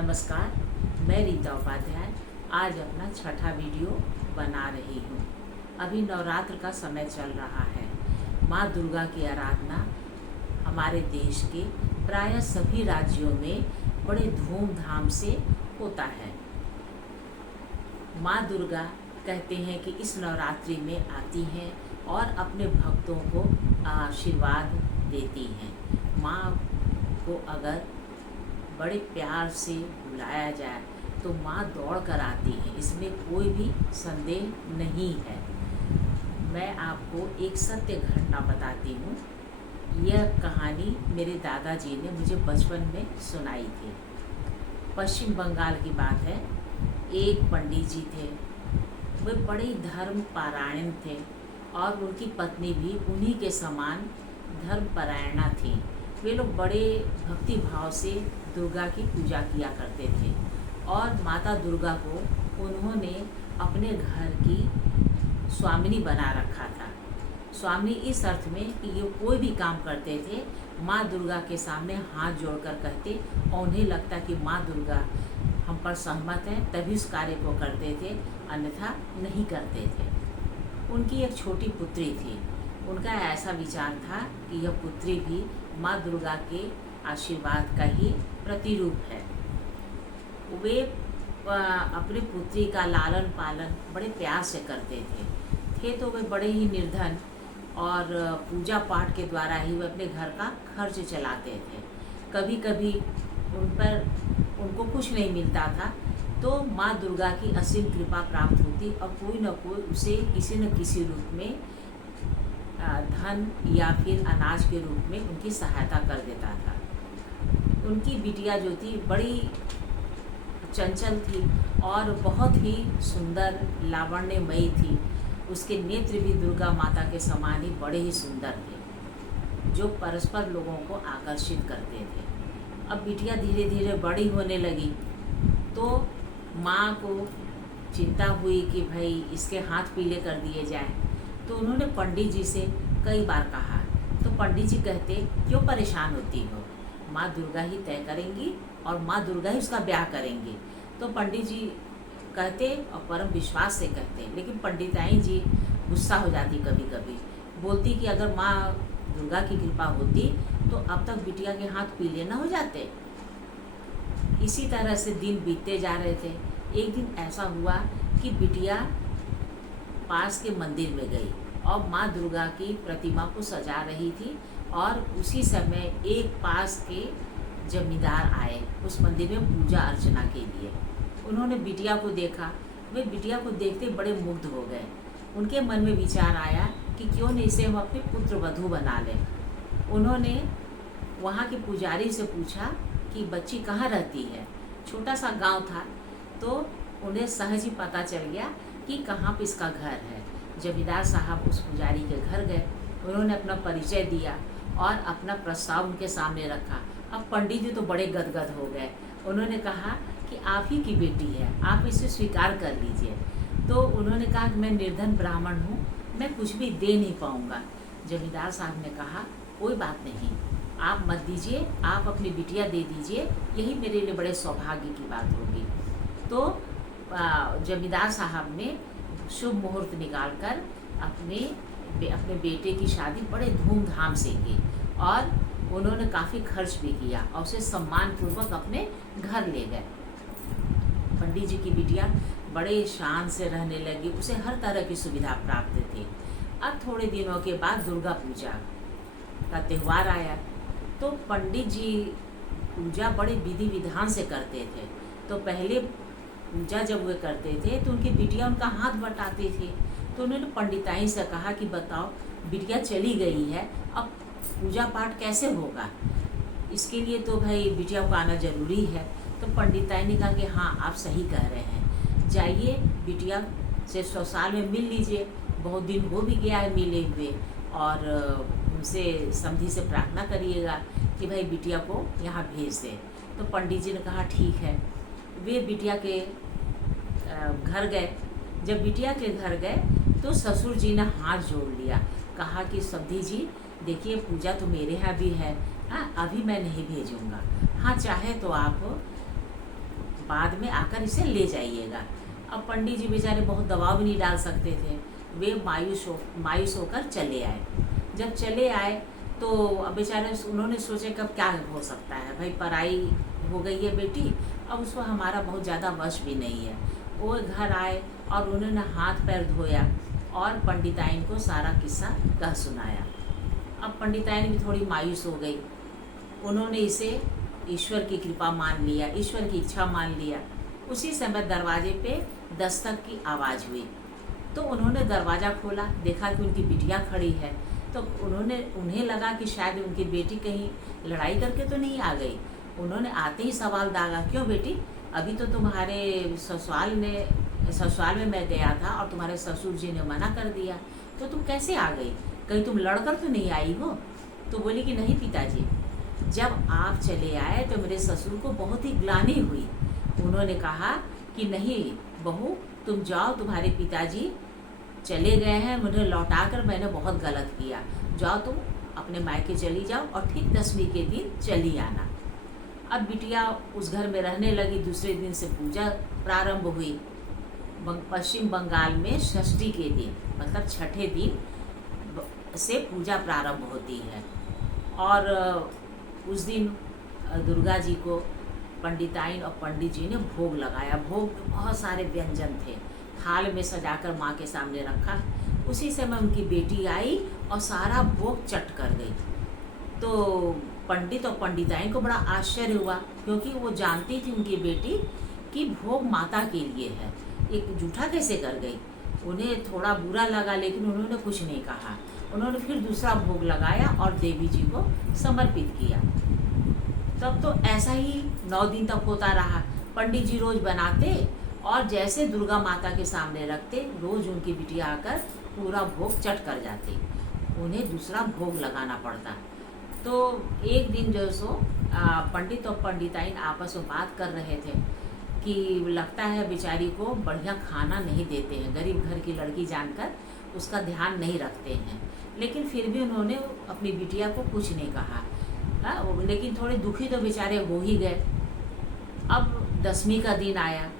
नमस्कार, मैं रीता उपाध्याय आज अपना छठा वीडियो बना रही हूँ। अभी नवरात्र का समय चल रहा है। माँ दुर्गा की आराधना हमारे देश के प्रायः सभी राज्यों में बड़े धूमधाम से होता है। माँ दुर्गा कहते हैं कि इस नवरात्रि में आती हैं और अपने भक्तों को आशीर्वाद देती हैं। माँ को अगर बड़े प्यार से बुलाया जाए तो माँ दौड़ कर आती है, इसमें कोई भी संदेह नहीं है। मैं आपको एक सत्य घटना बताती हूँ। यह कहानी मेरे दादाजी ने मुझे बचपन में सुनाई थी। पश्चिम बंगाल की बात है। एक पंडित जी थे, वे बड़े धर्म परायण थे और उनकी पत्नी भी उन्हीं के समान धर्म परायणा थी। वे लोग बड़े भक्ति भाव से दुर्गा की पूजा किया करते थे और माता दुर्गा को उन्होंने अपने घर की स्वामिनी बना रखा था। स्वामिनी इस अर्थ में कि ये कोई भी काम करते थे माँ दुर्गा के सामने हाथ जोड़कर कहते और उन्हें लगता कि माँ दुर्गा हम पर सहमत है तभी उस कार्य को करते थे, अन्यथा नहीं करते थे। उनकी एक छोटी पुत्री थी। उनका ऐसा विचार था कि यह पुत्री भी माँ दुर्गा के आशीर्वाद का ही प्रतिरूप है। वे अपनी पुत्री का लालन पालन बड़े प्यार से करते थे तो वे बड़े ही निर्धन और पूजा पाठ के द्वारा ही वे अपने घर का खर्च चलाते थे। कभी कभी उनको कुछ नहीं मिलता था तो माँ दुर्गा की असीम कृपा प्राप्त होती और कोई न कोई उसे किसी न किसी रूप में धन या फिर अनाज के रूप में उनकी सहायता कर देता था। उनकी बिटिया जो थी बड़ी चंचल थी और बहुत ही सुंदर लावण्यमयी थी। उसके नेत्र भी दुर्गा माता के समान ही बड़े ही सुंदर थे, जो परस्पर लोगों को आकर्षित करते थे। अब बिटिया धीरे धीरे बड़ी होने लगी तो माँ को चिंता हुई कि भाई इसके हाथ पीले कर दिए जाए। तो उन्होंने पंडित जी से कई बार कहा तो पंडित जी कहते क्यों परेशान होती हो, माँ दुर्गा ही तय करेंगी और माँ दुर्गा ही उसका ब्याह करेंगी। तो पंडित जी कहते और परम विश्वास से कहते, लेकिन पंडिताई जी गुस्सा हो जाती कभी कभी, बोलती कि अगर माँ दुर्गा की कृपा होती तो अब तक बिटिया के हाथ पीले न हो जाते। इसी तरह से दिन बीतते जा रहे थे। एक दिन ऐसा हुआ कि बिटिया पास के मंदिर में गई और माँ दुर्गा की प्रतिमा को सजा रही थी और उसी समय एक पास के जमींदार आए उस मंदिर में पूजा अर्चना के लिए। उन्होंने बिटिया को देखा। वे बिटिया को देखते बड़े मुग्ध हो गए। उनके मन में विचार आया कि क्यों नहीं इसे हम अपनी पुत्र वधू बना लें। उन्होंने वहाँ के पुजारी से पूछा कि बच्ची कहाँ रहती है। छोटा सा गांव था तो उन्हें सहज ही पता चल गया कि कहाँ पे इसका घर है। जमींदार साहब उस पुजारी के घर गए। उन्होंने अपना परिचय दिया और अपना प्रस्ताव उनके सामने रखा। अब पंडित जी तो बड़े गदगद हो गए। उन्होंने कहा कि आप ही की बेटी है, आप इसे स्वीकार कर लीजिए। तो उन्होंने कहा कि मैं निर्धन ब्राह्मण हूँ, मैं कुछ भी दे नहीं पाऊँगा। जमींदार साहब ने कहा कोई बात नहीं, आप मत दीजिए, आप अपनी बिटिया दे दीजिए, यही मेरे लिए बड़े सौभाग्य की बात होगी। तो जमींदार साहब ने शुभ मुहूर्त निकालकर अपने बेटे की शादी बड़े धूमधाम से की और उन्होंने काफ़ी खर्च भी किया और उसे सम्मानपूर्वक अपने घर ले गए। पंडित जी की बिटिया बड़े शान से रहने लगी, उसे हर तरह की सुविधा प्राप्त थी। अब थोड़े दिनों के बाद दुर्गा पूजा का त्यौहार आया तो पंडित जी पूजा बड़े विधि विधान से करते थे। तो पहले पूजा जब वे करते थे तो उनकी बिटिया उनका हाथ बटाती थी। तो उन्होंने पंडिताई से कहा कि बताओ बिटिया चली गई है, अब पूजा पाठ कैसे होगा, इसके लिए तो भाई बिटिया को आना जरूरी है। तो पंडिताई ने कहा कि हाँ आप सही कह रहे हैं, जाइए बिटिया से ससुराल में मिल लीजिए, बहुत दिन हो भी गया है मिले हुए, और उनसे समधी से प्रार्थना करिएगा कि भाई बिटिया को यहाँ भेज दें। तो पंडित जी ने कहा ठीक है। वे बिटिया के घर गए। जब बिटिया के घर गए तो ससुर जी ने हाथ जोड़ लिया, कहा कि समधी जी देखिए पूजा तो मेरे यहाँ भी है, हाँ अभी मैं नहीं भेजूँगा, हाँ चाहे तो आप बाद में आकर इसे ले जाइएगा। अब पंडित जी बेचारे बहुत दबाव भी नहीं डाल सकते थे, वे मायूस होकर चले आए। जब चले आए तो अब बेचारे उन्होंने सोचे कब क्या हो सकता है, भाई पराई हो गई है बेटी, अब उसको हमारा बहुत ज़्यादा वश भी नहीं है। वो घर आए और उन्होंने हाथ पैर धोया और पंडिताइन को सारा किस्सा कह सुनाया। अब पंडिताइन भी थोड़ी मायूस हो गई, उन्होंने इसे ईश्वर की कृपा मान लिया, ईश्वर की इच्छा मान लिया। उसी समय दरवाजे पे दस्तक की आवाज़ हुई तो उन्होंने दरवाज़ा खोला, देखा कि उनकी बिटिया खड़ी है। तो उन्हें लगा कि शायद उनकी बेटी कहीं लड़ाई करके तो नहीं आ गई। उन्होंने आते ही सवाल दागा, क्यों बेटी, अभी तो तुम्हारे ससुराल में मैं गया था और तुम्हारे ससुर जी ने मना कर दिया, तो तुम कैसे आ गई, कहीं तुम लड़कर तो नहीं आई हो? तो बोली कि नहीं पिताजी, जब आप चले आए तो मेरे ससुर को बहुत ही ग्लानि हुई। उन्होंने कहा कि नहीं बहू, तुम जाओ, तुम्हारे पिताजी चले गए हैं, मुझे लौटाकर मैंने बहुत गलत किया, जाओ तुम अपने मायके चली जाओ और ठीक 10वीं के दिन चली आना। अब बिटिया उस घर में रहने लगी। दूसरे दिन से पूजा प्रारंभ हुई। पश्चिम बंगाल में षष्ठी के दिन मतलब छठे दिन से पूजा प्रारंभ होती है और उस दिन दुर्गा जी को पंडिताइन और पंडित जी ने भोग लगाया। भोग में बहुत सारे व्यंजन थे, थाल में सजाकर माँ के सामने रखा। उसी समय उनकी बेटी आई और सारा भोग चट कर गई। तो पंडित और पंडिताइन को बड़ा आश्चर्य हुआ, क्योंकि वो जानती थी उनकी बेटी कि भोग माता के लिए है, एक जूठा कैसे कर गई। उन्हें थोड़ा बुरा लगा, लेकिन उन्होंने कुछ नहीं कहा। उन्होंने फिर दूसरा भोग लगाया और देवी जी को समर्पित किया। तब तो ऐसा ही 9 दिन तक होता रहा। पंडित जी रोज बनाते और जैसे दुर्गा माता के सामने रखते, रोज उनकी बिटिया आकर पूरा भोग चट कर जाती, उन्हें दूसरा भोग लगाना पड़ता। तो एक दिन जो सो पंडित और पंडिताइन आपस में बात कर रहे थे कि लगता है बेचारी को बढ़िया खाना नहीं देते हैं, गरीब घर की लड़की जानकर उसका ध्यान नहीं रखते हैं। लेकिन फिर भी उन्होंने अपनी बिटिया को कुछ नहीं कहा। लेकिन थोड़े दुखी तो बेचारे हो ही गए। अब 10वीं का दिन आया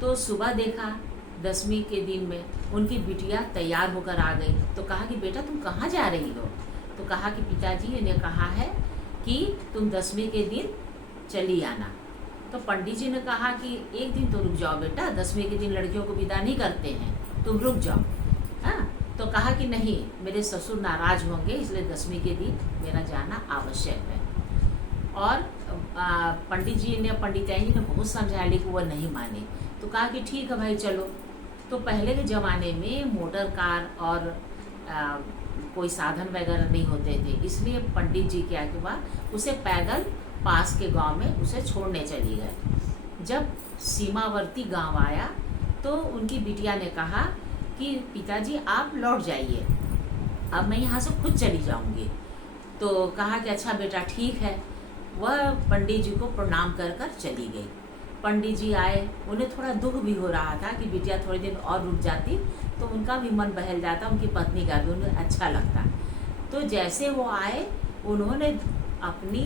तो सुबह देखा 10वीं के दिन में उनकी बिटिया तैयार होकर आ गई। तो कहा कि बेटा तुम कहाँ जा रही हो? तो कहा कि पिताजी ने कहा है कि तुम 10वीं के दिन चली आना। तो पंडित जी ने कहा कि एक दिन तो रुक जाओ बेटा, 10वीं के दिन लड़कियों को विदा नहीं करते हैं, तुम रुक जाओ। हाँ, तो कहा कि नहीं, मेरे ससुर नाराज होंगे, इसलिए 10वीं के दिन मेरा जाना आवश्यक है। और पंडित जी ने पंडिताइन जी ने बहुत समझाया, लेकिन वो नहीं माने। तो कहा कि ठीक है भाई चलो। तो पहले के ज़माने में मोटर कार और कोई साधन वगैरह नहीं होते थे, इसलिए पंडित जी क्या हुआ, उसे पैदल पास के गांव में उसे छोड़ने चली गए। जब सीमावर्ती गांव आया तो उनकी बिटिया ने कहा कि पिताजी आप लौट जाइए, अब मैं यहाँ से खुद चली जाऊँगी। तो कहा कि अच्छा बेटा ठीक है। वह पंडित जी को प्रणाम कर कर चली गई। पंडित जी आए, उन्हें थोड़ा दुख भी हो रहा था कि बिटिया थोड़े दिन और रुक जाती तो उनका भी मन बहल जाता, उनकी पत्नी का भी उन्हें अच्छा लगता। तो जैसे वो आए, उन्होंने अपनी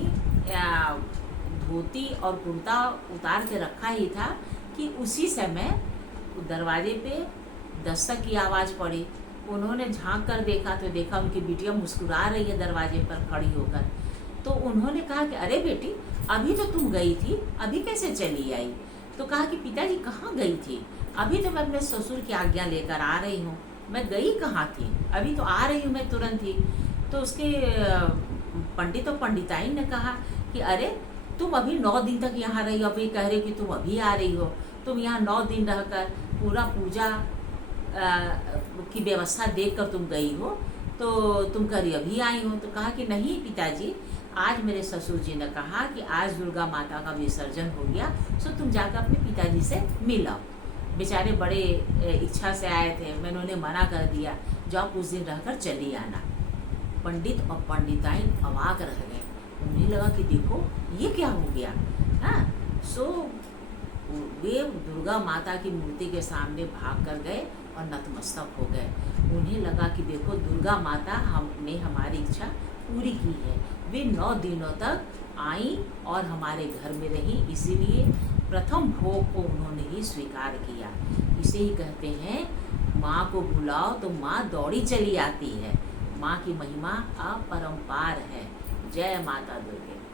धोती और कुर्ता उतार के रखा ही था कि उसी समय दरवाजे पे दस्तक की आवाज़ पड़ी। उन्होंने झांक कर देखा तो देखा उनकी बिटिया मुस्कुरा रही है दरवाजे पर खड़ी होकर। तो उन्होंने कहा कि अरे बेटी, अभी तो तुम गई थी, अभी कैसे चली आई? तो कहा कि पिताजी कहाँ गई थी, अभी तो मैं अपने ससुर की आज्ञा लेकर आ रही हूँ, मैं गई कहाँ थी, अभी तो आ रही हूँ मैं तुरंत ही। तो उसके पंडित और पंडिताइन ने कहा कि अरे तुम अभी 9 दिन तक यहाँ रही हो, अभी कह रही कि तुम अभी आ रही हो, तुम यहाँ 9 दिन रहकर पूरा पूजा की व्यवस्था देखकर तुम गई हो, तो तुम कह रही अभी आई हो। तो कहा कि नहीं पिताजी, आज मेरे ससुर जी ने कहा कि आज दुर्गा माता का विसर्जन हो गया, सो तुम जाकर अपने पिताजी से मिल आओ। बेचारे बड़े इच्छा से आए थे, मैंने उन्हें मना कर दिया, जाओ कुछ दिन रहकर चली आना। पंडित और पंडिताइन अवाक रह गए, उन्हें लगा कि देखो ये क्या हो गया। हाँ, सो वे दुर्गा माता की मूर्ति के सामने भाग कर गए और नतमस्तक हो गए। उन्हें लगा कि देखो दुर्गा माता हमने हमारी इच्छा पूरी की है। वे 9 दिनों तक आई और हमारे घर में रही, इसीलिए प्रथम भोग को उन्होंने ही स्वीकार किया। इसे ही कहते हैं, माँ को बुलाओ तो माँ दौड़ी चली आती है। माँ की महिमा अपरंपार है। जय माता दुर्गे।